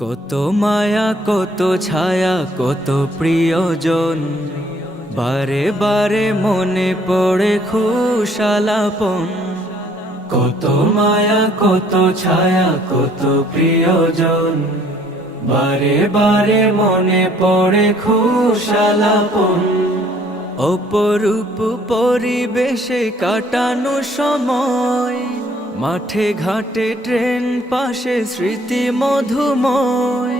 কত মায়া কত ছায়া কত প্রিয়জন বারে বারে মনে পড়ে খুশালাপন কত মায়া কত ছায়া কত প্রিয়জন বারে বারে মনে পড়ে খুশালাপন অপরূপ পরিবেশে কাটানো সময় মাঠে ঘাটে ট্রেন পাশে স্মৃতি মধুময়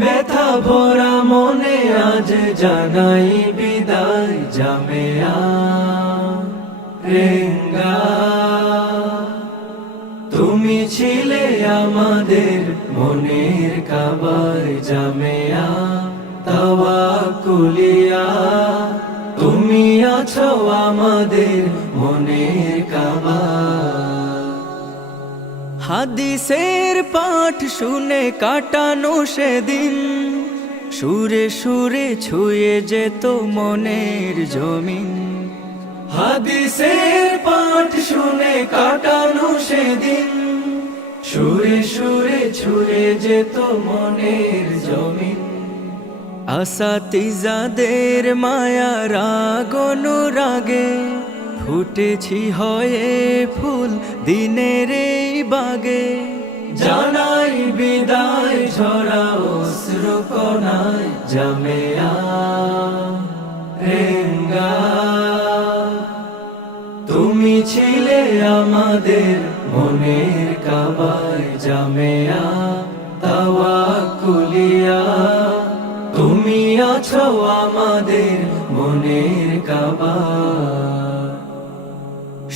ব্যথা ভরা মনে আজ জানাই বিদায় জামেয়া রেঙ্গা তুমি ছিলে আমাদের মনের কাবার জামেয়া তাওয়া কুলিয়া তুমি আছো আমাদের মনের কাবার হাদিসের পাঠ শুনে কাটানো সেদিন সুরে সুরে ছুঁয়ে যেত মনের জমিন হাদিসের পাঠ শুনে কাটানো সেদিন সুরে সুরে ছুঁয়ে যেত মনের জমিন আসাতিজাদের মায়া রাগ অনুরাগে রাগে ফুটেছি হয়ে ফুল দিনের বাগে জানাই বিদায় ঝরা অশ্রুকনায় জমেয়া রেঙ্গা তুমি ছিলে আমাদের মনের কাবায় জামেয়া কুলিয়া তুমি আছো আমাদের মনের কাবায়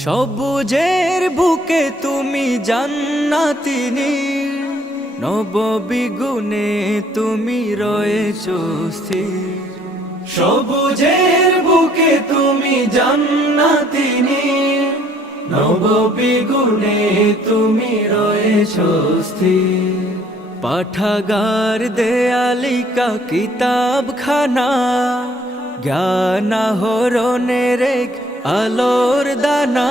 সবুজের বুকে তুমি জান্নাতিনী নব বিগুণে তুমি রয়েছ স্থির সবুজের বুকে তুমি জান্নাতিনী নব বিগুণে তুমি রয়েছ স্থির পাঠাগার দেয়ালিকা কিতাবখানা জ্ঞান হরণের রেখ আলোর দানা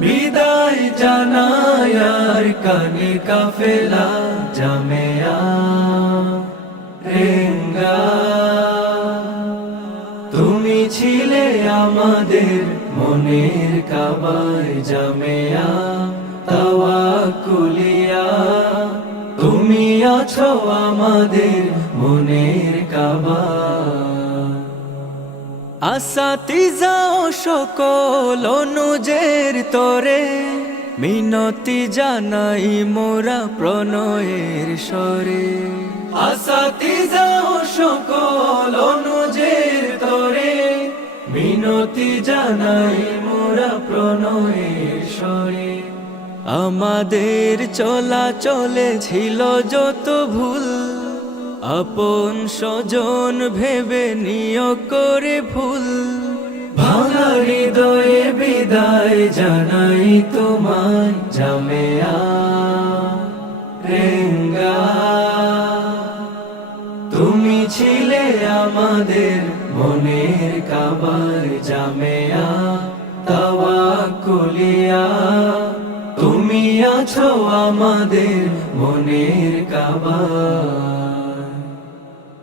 বিদায় জানায়ার কানে কাফেলা জামেয়া রেঙ্গা তুমি ছিলে আমাদের মনের কাবার জামেয়া কুলিয়া তুমি আছো আমাদের মনের কাবার আসাতি যাও সকল অনুজের তরে মিনতি জানাই মোরা প্রণয়ের স্বরে আসাতি যাও সকল অনুজের তরে মিনতি জানাই মোরা প্রণয়ের স্বরে আমাদের চলা চলে ছিল যত ভুল আপন স্বজন ভেবে নিয় করে ফুল ভাঙা হৃদয়ে বিদায় জানাই তোমায় জামেয়া রেঙ্গা তুমি ছিলে আমাদের মনের কাবার জামেয়া তাওয়া কলিয়া তুমি আছো আমাদের মনের কাবার